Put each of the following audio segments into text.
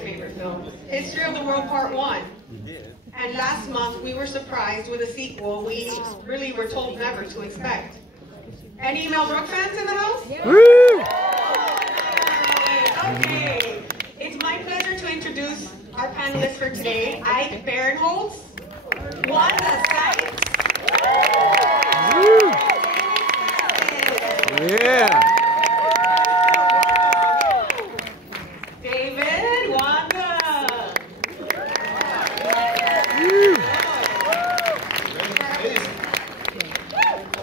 favorite films, History of the World Part 1. And last month we were surprised with a sequel we really were told never to expect. Any Mel Brooks fans in the house? Woo! Okay, it's my pleasure to introduce our panelists for today. Barinholz, Wanda, Sykes. Yeah. David, Wanda.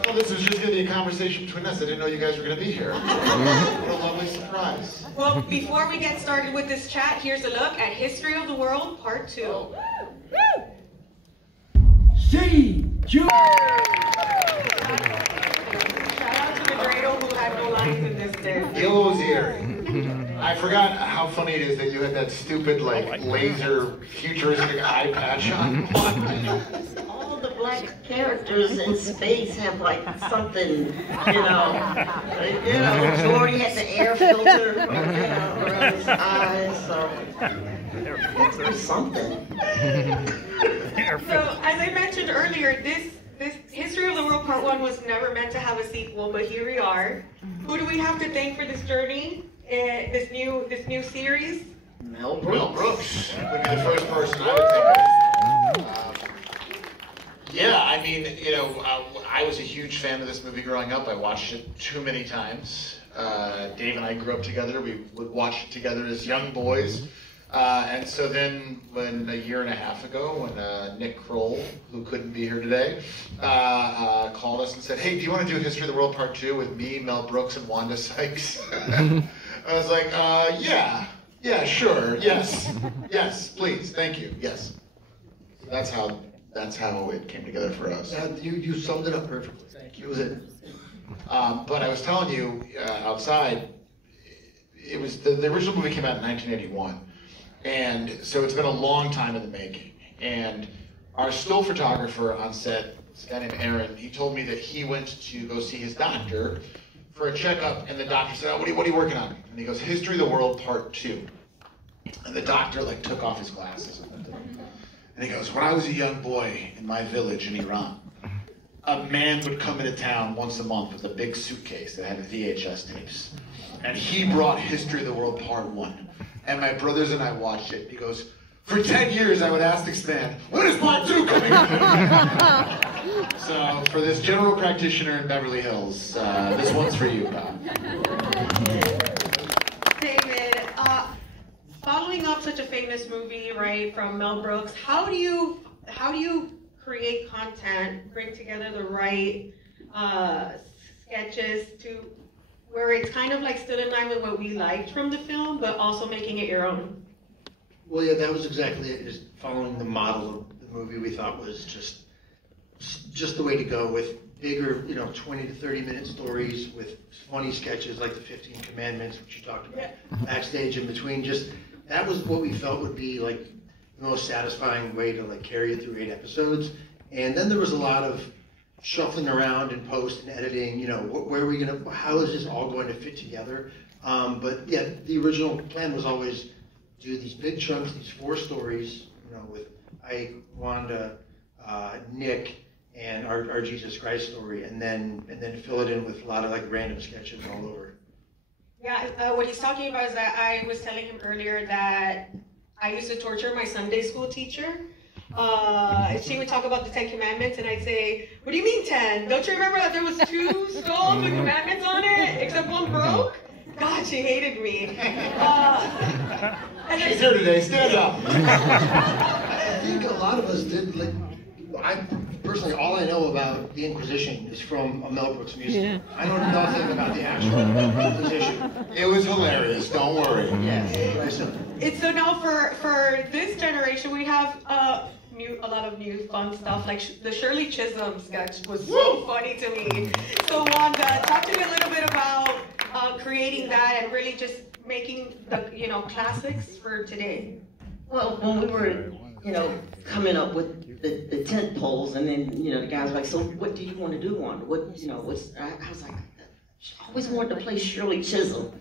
Well, this was just going to be a conversation between us. I didn't know you guys were going to be here. What a lovely surprise. Well, before we get started with this chat, here's a look at History of the World Part 2. See you. Shout out to the Dreidel who had no lines in this disc. It was eerie. I forgot how funny it is that you had that stupid, like, laser futuristic eye patch on. All the black characters in space have like something, Jordy had the air filter, around his eyes, so there's something. So, as I mentioned earlier, this History of the World Part 1 was never meant to have a sequel, but here we are. Who do we have to thank for this journey, this new series? Mel Brooks. Mel Brooks would be the first person I would think of. Yeah, I mean, I was a huge fan of this movie growing up. I watched it too many times. Dave and I grew up together. We would watch it together as young boys. And so then, when a year and a half ago, when Nick Kroll, who couldn't be here today, called us and said, "Hey, do you want to do History of the World Part 2 with me, Mel Brooks, and Wanda Sykes?" I was like, yeah, sure, yes, please, thank you, yes. That's how it came together for us. You summed it up perfectly. Thank you. It was it. But I was telling you outside, it was the original movie came out in 1981. And so it's been a long time in the making. And our still photographer on set, this guy named Aaron, he told me that he went to go see his doctor for a checkup, and the doctor said, "Oh, what are you working on?" And he goes, "History of the World Part 2. And the doctor took off his glasses. And he goes, "When I was a young boy in my village in Iran, a man would come into town once a month with a big suitcase that had VHS tapes. And he brought History of the World Part 1. And my brothers and I watched it." He goes, "For 10 years I would ask this man, when is Part 2 coming out?" So for this general practitioner in Beverly Hills, this one's for you, Bob. David, following up such a famous movie, right, from Mel Brooks, how do you create content, bring together the right sketches to where it's kind of like still in line with what we liked from the film, but also making it your own? Well, yeah, that was exactly it. Just following the model of the movie we thought was just the way to go, with bigger, 20 to 30 minute stories with funny sketches like the 15 Commandments, which you talked about, backstage in between. Just that was what we felt would be like the most satisfying way to carry it through 8 episodes. And then there was a lot of shuffling around in post and editing, where are we how is this all going to fit together? But yeah, the original plan was always do these big chunks, these 4 stories, with Ike, Wanda, Nick, and our Jesus Christ story, and then fill it in with a lot of random sketches all over. Yeah, what he's talking about is that I was telling him earlier that I used to torture my Sunday school teacher. She would talk about the 10 Commandments, and I'd say, "What do you mean 10? Don't you remember that there was 2 stones with commandments on it, except one broke?" God, she hated me. She's here today, stand up. I think a lot of us did, personally, all I know about the Inquisition is from a Mel Brooks musical. Yeah. I don't know nothing about the actual Inquisition. It was hilarious, don't worry. Yes. It's so now for this generation, we have a lot of new fun stuff, like the Shirley Chisholm sketch was so funny to me. So Wanda, talk to me a little bit about creating that and really just making the classics for today. Well, when we were coming up with the tent poles, and then the guys were like, "So what do you want to do, Wanda? What what's?" I was like, "I always wanted to play Shirley Chisholm,"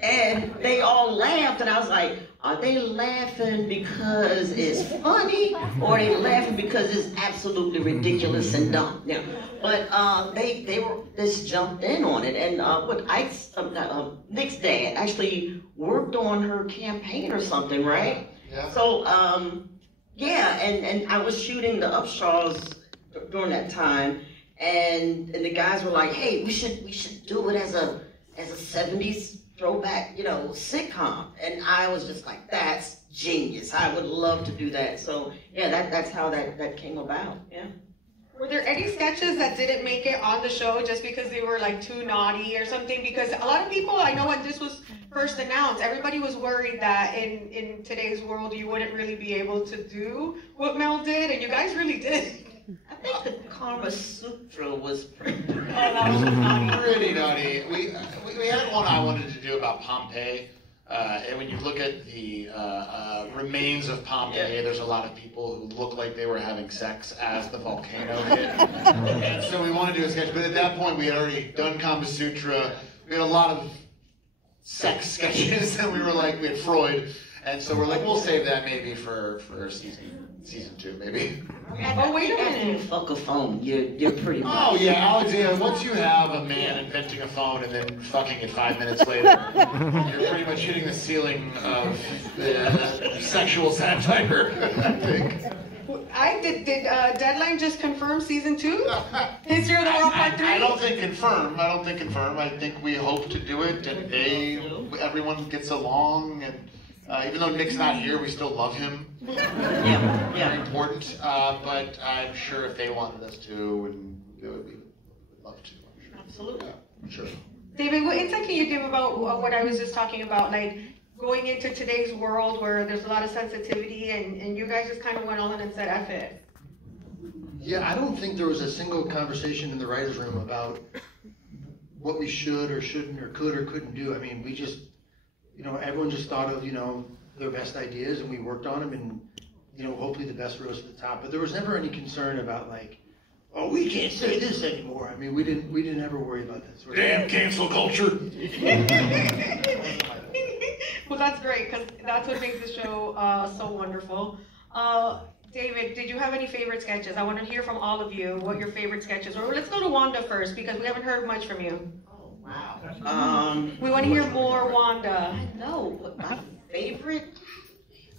and they all laughed, and I was like, are they laughing because it's funny, or are they laughing because it's absolutely ridiculous and dumb? Yeah. But they were just jumped in on it, and Nick's dad actually worked on her campaign or something, right? Yeah. So yeah, and I was shooting the Upshaws during that time, and the guys were like, hey, we should do it as a 70s throwback, sitcom. And I was just like, that's genius. I would love to do that. So yeah, that's how that came about. Yeah. Were there any sketches that didn't make it on the show just because they were like too naughty or something? Because a lot of people, I know when this was first announced, everybody was worried that in today's world you wouldn't really be able to do what Mel did, and you guys really did. I think the Karma Sutra was pretty Pretty naughty. We had one I wanted to do about Pompeii. And when you look at the remains of Pompeii, there's a lot of people who look like they were having sex as the volcano hit. And so we wanted to do a sketch, but at that point we had already done Kama Sutra. We had a lot of sex sketches, and we had Freud. And so we're like, we'll save that maybe for season 2, maybe. Oh, wait a minute. After you fuck a phone, you're pretty much. Oh yeah, Alexander, once you have a man inventing a phone and then fucking it 5 minutes later, you're pretty much hitting the ceiling of sexual satire, I think. Did Deadline just confirm season 2? History of the World Part 3? I don't think confirm. I think we hope to do it, and everyone gets along, and even though Nick's not here, we still love him. Yeah. Very important. But I'm sure if they wanted us to, and we would love to. Absolutely. Yeah, sure. David, what insight can you give about what I was just talking about, like going into today's world where there's a lot of sensitivity, and you guys just kind of went all in and said F it? Yeah, I don't think there was a single conversation in the writer's room about what we should or shouldn't or could or couldn't do. I mean, we just, everyone just thought of, their best ideas, and we worked on them, and, hopefully the best rose to the top. But there was never any concern about, like, oh, we can't say this anymore. I mean, we didn't ever worry about that sort of Damn cancel culture. Well, that's great, because that's what makes the show so wonderful. David, did you have any favorite sketches? I want to hear from all of you what your favorite sketches were. Let's go to Wanda first, because we haven't heard much from you. Oh, wow. We want to hear more Wanda. I know, but my favorite,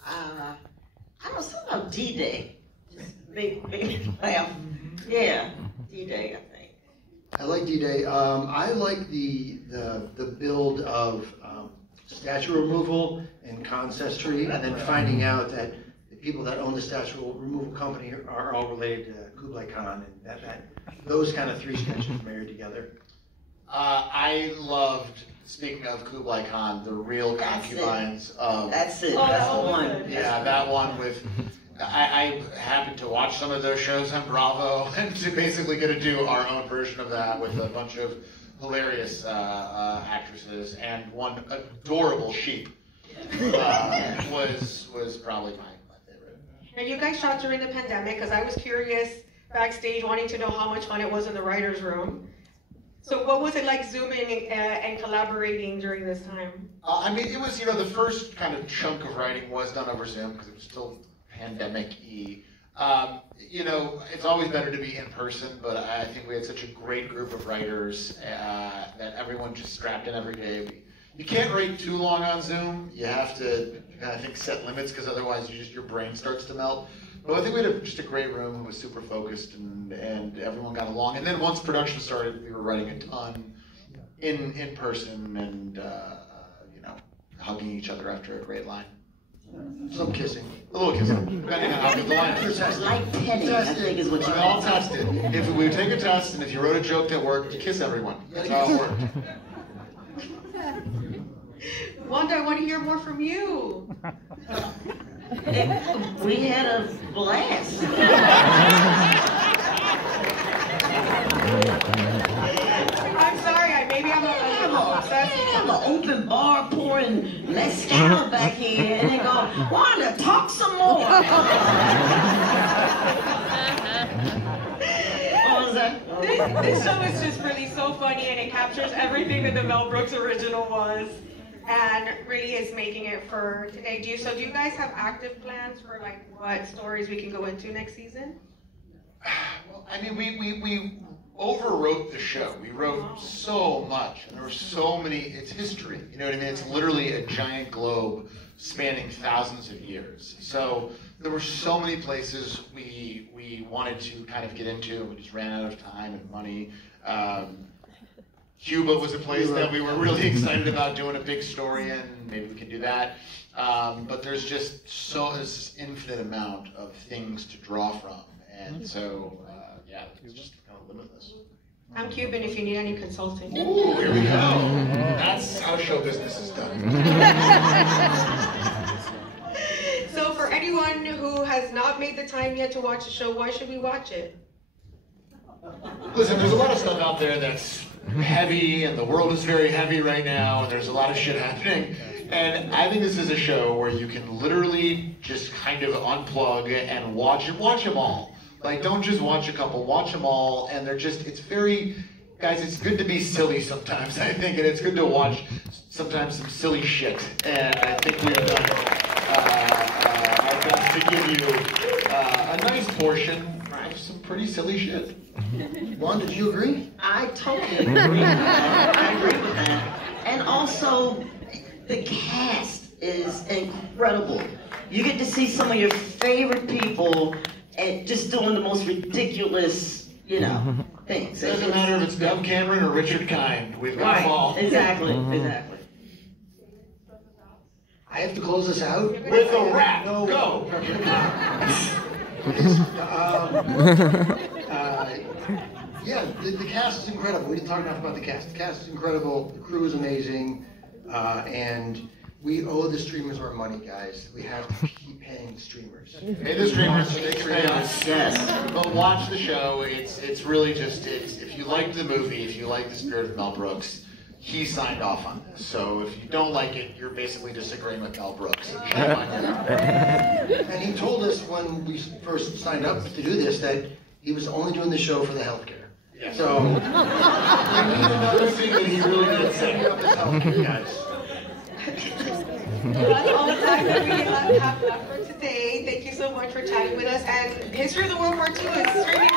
I don't know, something about D-Day. Just big laugh. Yeah, D-Day, I think. I like D-Day. I like the build of statue removal and ancestry, and then finding out that the people that own the statue removal company are all related to Kublai Khan, and that those kind of 3 sketches married together. I loved, speaking of Kublai Khan, the real concubines of... That's it. That's the one. Yeah, that one with... I happened to watch some of those shows on Bravo, and to basically get to do our own version of that with a bunch of hilarious actresses and one adorable sheep was probably my favorite. And you guys shot during the pandemic, because I was curious backstage, wanting to know how much fun it was in the writer's room. So what was it like zooming and collaborating during this time? I mean, it was, the first kind of chunk of writing was done over Zoom, because it was still pandemic-y. It's always better to be in person, but I think we had such a great group of writers that everyone just strapped in every day. You can't write too long on Zoom. You have to, I think, set limits, because otherwise your brain starts to melt. But I think we had just a great room who was super focused, and everyone got along. And then once production started, we were writing a ton in person and hugging each other after a great line. Some kissing. A little kissing. Depending on how good the line is. Like penny, I think is what We you all tested. If we would take a test, and if you wrote a joke that worked, you kiss everyone. That's how it worked. Wanda, I want to hear more from you. We had a blast. I'm sorry, maybe I'm obsessed. We have an open bar pouring mezcal back here, and they go, Wanda, talk some more. What was that? This show is just really so funny, and it captures everything that the Mel Brooks original was. and really is making it for today. Do you guys have active plans for like what stories we can go into next season? Well, I mean, we overwrote the show. We wrote so much, and there were so many. It's history. You know what I mean? It's literally a giant globe spanning thousands of years. So there were so many places we wanted to kind of get into, and we just ran out of time and money. Cuba was a place that we were really excited about doing a big story in. Maybe we can do that. But there's just this infinite amount of things to draw from. And so, yeah, it's just kind of limitless. I'm Cuban if you need any consulting. Ooh, here we go. That's how show business is done. So for anyone who has not made the time yet to watch the show, why should we watch it? Listen, there's a lot of stuff out there that's heavy, and the world is very heavy right now, and there's a lot of shit happening. And I think this is a show where you can literally just kind of unplug and watch them all. Like, don't just watch a couple, watch them all, and it's very, guys, it's good to be silly sometimes, I think, and it's good to watch sometimes some silly shit. And I think we've done our best to give you a nice portion of some pretty silly shit. Wanda, did you agree? I totally agree. I agree with that. And also, the cast is incredible. You get to see some of your favorite people and just doing the most ridiculous, things. It doesn't matter if it's Dove Cameron or Richard Kind. We've got them all. Exactly. I have to close this out With a rap. No. Go. Yeah, the cast is incredible. We didn't talk enough about the cast. The cast is incredible. The crew is amazing, and we owe the streamers our money, guys. We have to keep paying the streamers. Pay the streamers, pay us. Yes. But watch the show. It's really just if you liked the movie, if you like the spirit of Mel Brooks, he signed off on this. So if you don't like it, you're basically disagreeing with Mel Brooks. Shame on you. And he told us when we first signed up to do this that he was only doing the show for the healthcare. Yeah. So Another thing that he really did say. healthcare, guys. That's all the time that we have left for today. Thank you so much for chatting with us. And History of the World War II is streaming